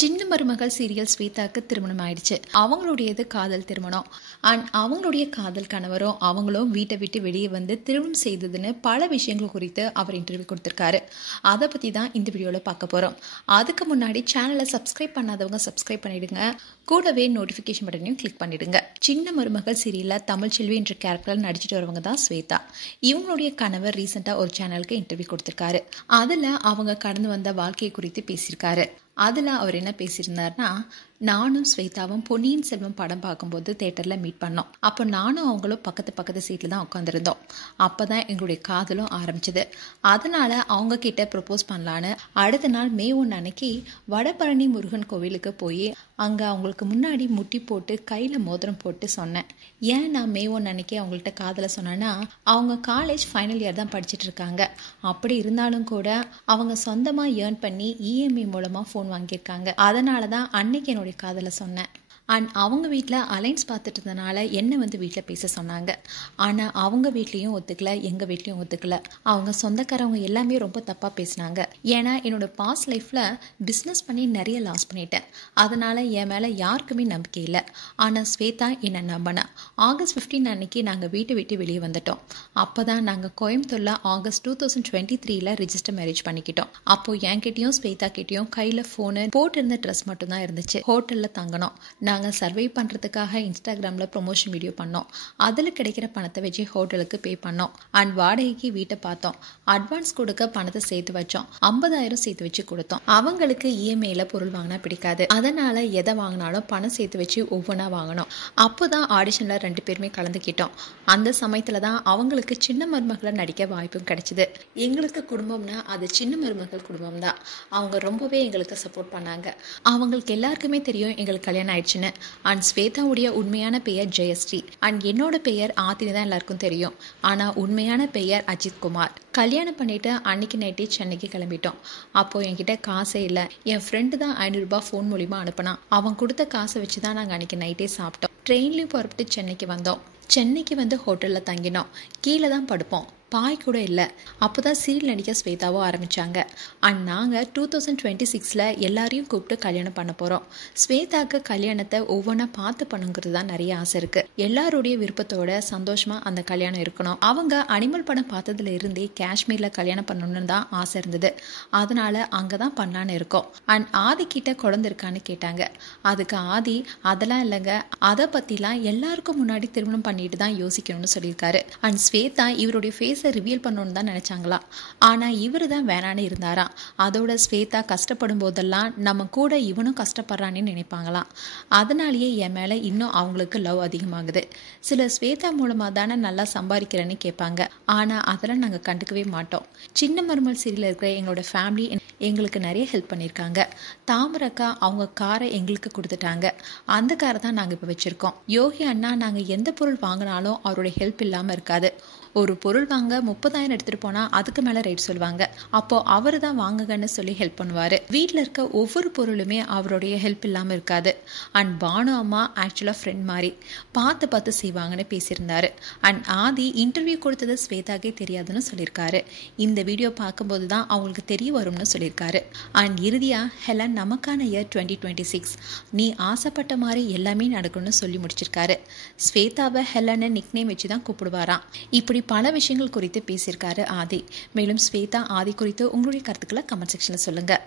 சின்ன மருமகள் சீரியல் ஸ்வேதாக்கு திருமணம் ஆயிடுச்சு. அவங்களுடையது காதல் திருமணம். அண்ட் அவங்களுடைய காதல் கணவரும் அவங்களும் வீட்டை விட்டு வெளியே வந்து திருமணம் செய்ததுன்னு பல விஷயங்கள் குறித்து அவர் இன்டர்வியூ கொடுத்திருக்காரு. அதை பற்றி தான் இந்த வீடியோவில் பார்க்க போகிறோம். அதுக்கு முன்னாடி சேனலை சப்ஸ்கிரைப் பண்ணாதவங்க சப்ஸ்கிரைப் பண்ணிடுங்க. கூடவே நோட்டிஃபிகேஷன் பட்டனையும் கிளிக் பண்ணிடுங்க. சின்ன மருமகள் சீரியலில் தமிழ்ச்செல்வி என்ற கேரக்டரில் நடிச்சிட்டு வரவங்க தான் ஸ்வேதா. இவங்களுடைய கணவர் ரீசெண்டாக ஒரு சேனலுக்கு இன்டர்வியூ கொடுத்திருக்காரு. அதில் அவங்க கடந்து வந்த வாழ்க்கையை குறித்து பேசியிருக்காரு. அதில் அவர் என்ன பேசியிருந்தாருன்னா, நானும் ஸ்வேதாவும் பொன்னியின் செல்வன் படம் பார்க்கும்போது தேட்டரில் மீட் பண்ணோம். அப்போ நானும் அவங்களும் பக்கத்து சீட்டில் தான் உட்காந்துருந்தோம். அப்போ தான் எங்களுடைய காதலும் ஆரம்பிச்சது. அதனால் அவங்க கிட்ட ப்ரப்போஸ் பண்ணலான்னு அடுத்த நாள் மே 1 அன்னைக்கு வடபழனி முருகன் கோவிலுக்கு போய் அங்கே அவங்களுக்கு முன்னாடி முட்டி போட்டு கையில் மோதிரம் போட்டு சொன்னேன். ஏன் நான் மே 1 அன்னைக்கு அவங்கள்ட்ட காதலை சொன்னேன்னா, அவங்க காலேஜ் ஃபைனல் இயர் தான் படிச்சுட்டு இருக்காங்க. அப்படி இருந்தாலும் கூட அவங்க சொந்தமாக ஏர்ன் பண்ணி இஎம்ஐ மூலமாக ஃபோன் வாங்கியிருக்காங்க. அதனால தான் அன்னைக்கு என்னுடைய காதலை சொன்னேன். அண்ட் அவங்க வீட்டில் அலைன்ஸ் பார்த்துட்டு இருந்தனால என்னை வந்து வீட்டில் பேச சொன்னாங்க. ஆனால் அவங்க வீட்லேயும் ஒத்துக்கல, எங்கள் வீட்லேயும் ஒத்துக்கல. அவங்க சொந்தக்காரவங்க எல்லாமே ரொம்ப தப்பாக பேசினாங்க. ஏன்னா என்னோட பாஸ்ட் லைஃப்பில் பிஸ்னஸ் பண்ணி நிறைய லாஸ் பண்ணிட்டேன். அதனால் என் மேலே யாருக்குமே நம்பிக்கை இல்லை. ஆனால் ஸ்வேதா என்னை நம்பினா. ஆகஸ்ட் 15 அன்னைக்கு நாங்கள் வீட்டை விட்டு வெளியே வந்துட்டோம். அப்போ தான் நாங்கள் கோயம்புத்தூரில் ஆகஸ்ட் 2023 ரிஜிஸ்டர் மேரேஜ் பண்ணிக்கிட்டோம். அப்போது என்கிட்டையும் ஸ்வேதா கிட்டேயும் கையில் ஃபோனு போட்டிருந்த ட்ரெஸ் மட்டும்தான் இருந்துச்சு. ஹோட்டலில் தங்கணும். நாங்கள் சர்வை பண்ணுறதுக்காக இன்ஸ்டாகிராமில் ப்ரொமோஷன் வீடியோ பண்ணோம். அதில் கிடைக்கிற பணத்தை வச்சு ஹோட்டலுக்கு பே பண்ணோம். அண்ட் வாடகைக்கு வீட்டை பார்த்தோம். அட்வான்ஸ் கொடுக்க பணத்தை சேர்த்து வச்சோம். 50,000 சேர்த்து வச்சு கொடுத்தோம். அவங்களுக்கு இஎம்ஐயில் பொருள் வாங்கினா பிடிக்காது. அதனால் எதை வாங்கினாலும் பணம் சேர்த்து வச்சு ஒவ்வொன்றா வாங்கினோம். அப்போ தான் ஆடிஷனில் 2 பேருமே கலந்துக்கிட்டோம். அந்த சமயத்தில் தான் அவங்களுக்கு சின்ன மருமகளை நடிக்க வாய்ப்பும் கிடைச்சிது. எங்களுக்கு குடும்பம்னா அது சின்ன மருமகள் குடும்பம் தான். அவங்க ரொம்பவே எங்களுக்கு சப்போர்ட் பண்ணாங்க. அவங்களுக்கு எல்லாருக்குமே தெரியும் எங்களுக்கு கல்யாணம் ஆயிடுச்சுன்னு. அண்ட் ஸ்வேதாவுடைய உண்மையான பெயர் ஜெயஸ்ரீ. அண்ட் என்னோட பெயர் ஆதினி தான் எல்லாருக்கும் தெரியும். ஆனால் உண்மையான பெயர் அஜித் குமார். கல்யாணம் பண்ணிட்டு அன்னைக்கு நைட்டே சென்னைக்கு கிளம்பிட்டோம். அப்போது என்கிட்ட காசே இல்லை. என் ஃப்ரெண்டு தான் 500 ரூபாய் ஃபோன் மூலிமா அனுப்பினான். அவன் கொடுத்த காசை வச்சு தான் நாங்கள் அன்றைக்கி நைட்டே சாப்பிட்டோம். ட்ரெயின்லேயும் புறப்பட்டு சென்னைக்கு வந்தோம். சென்னைக்கு வந்து ஹோட்டலில் தங்கினோம். கீழே தான் படுப்போம். பாய் கூட இல்லை. அப்போ தான் சீரியல் நடிக்க ஸ்வேதாவோ ஆரம்பித்தாங்க. அண்ட் நாங்கள் 2026 எல்லாரையும் கூப்பிட்டு கல்யாணம் பண்ண போகிறோம். ஸ்வேதாவுக்கு கல்யாணத்தை ஒவ்வொன்றா பார்த்து பண்ணுங்கிறது தான் நிறைய ஆசை இருக்குது. எல்லாருடைய விருப்பத்தோட சந்தோஷமாக அந்த கல்யாணம் இருக்கணும். அவங்க அனிமல் படம் பார்த்ததுல இருந்தே காஷ்மீரில் கல்யாணம் பண்ணணுன்னு தான் ஆசை இருந்தது. அதனால் அங்கே தான் பண்ணலான்னு இருக்கோம். அண்ட் ஆதி கிட்ட குழந்தை இருக்கான்னு கேட்டாங்க. அதுக்கு ஆதி அதெல்லாம் இல்லைங்க, அதை பற்றிலாம் எல்லாருக்கும் முன்னாடி திருமணம் பண்ணிட்டு தான் யோசிக்கணும்னு சொல்லியிருக்காரு. அண்ட் ஸ்வேதா இவருடைய ஃபேஸ் ரிவீல் பண்ணணும்னு தான் நினைச்சாங்களா. ஆனால் இவரு தான் வேணான்னு இருந்தாராம். அதோட ஸ்வேதா கஷ்டப்படும் போதெல்லாம் நம்ம கூட இவனும் கஷ்டப்படுறான்னு நினைப்பாங்களாம். அதனாலேயே என் மேலே இன்னும் அவங்களுக்கு லவ் அதிகமாகுது. சில ஸ்வேதா மூலமாக தானே நல்லா சம்பாதிக்கிறேன்னு கேட்பாங்க. ஆனால் அதெல்லாம் நாங்கள் கண்டுக்கவே மாட்டோம். சின்ன மருமகள் சீரியல் இருக்கிற எங்களோட ஃபேமிலி எங்களுக்கு நிறைய ஹெல்ப் பண்ணியிருக்காங்க. தாமரக்கா அவங்க காரை எங்களுக்கு கொடுத்துட்டாங்க. அந்த காரை தான் நாங்கள் இப்போ வச்சுருக்கோம். யோகி அண்ணா நாங்கள் எந்த பொருள் வாங்கினாலும் அவருடைய ஹெல்ப் இல்லாமல் இருக்காது. ஒரு பொருள் வாங்க 30,000 எடுத்துகிட்டு போனால் அதுக்கு மேலே ரேட் சொல்லுவாங்க. அப்போது அவர் தான் வாங்குங்கன்னு சொல்லி ஹெல்ப் பண்ணுவார். வீட்டில் இருக்க ஒவ்வொரு பொருளுமே அவருடைய ஹெல்ப் இல்லாமல் இருக்காது. அண்ட் பானு அம்மா ஆக்சுவலாக ஃப்ரெண்ட் மாதிரி பார்த்து செய்வாங்கன்னு பேசியிருந்தாரு. அண்ட் ஆதி இன்டர்வியூ கொடுத்தது ஸ்வேதாக்கே தெரியாதுன்னு சொல்லியிருக்காரு. இந்த வீடியோ பார்க்கும்போது தான் அவங்களுக்கு தெரிய வரும்னு சொல்லியிருக்காரு. அண்ட் இறுதியாக ஹெலன் நமக்கான இயர் 2026 நீ ஆசைப்பட்ட மாதிரி எல்லாமே நடக்கும்னு சொல்லி முடிச்சிருக்காரு. ஸ்வேதாவை ஹெலனை நிக்நேம் வச்சு தான் கூப்பிடுவாராம். இப்படி பல விஷயங்கள் குறித்து பேசியிருக்காரு ஆதி. மேலும் ஸ்வேதா ஆதி குறித்து உங்களுடைய கருத்துக்களை கமெண்ட் செக்ஷனில் சொல்லுங்கள்.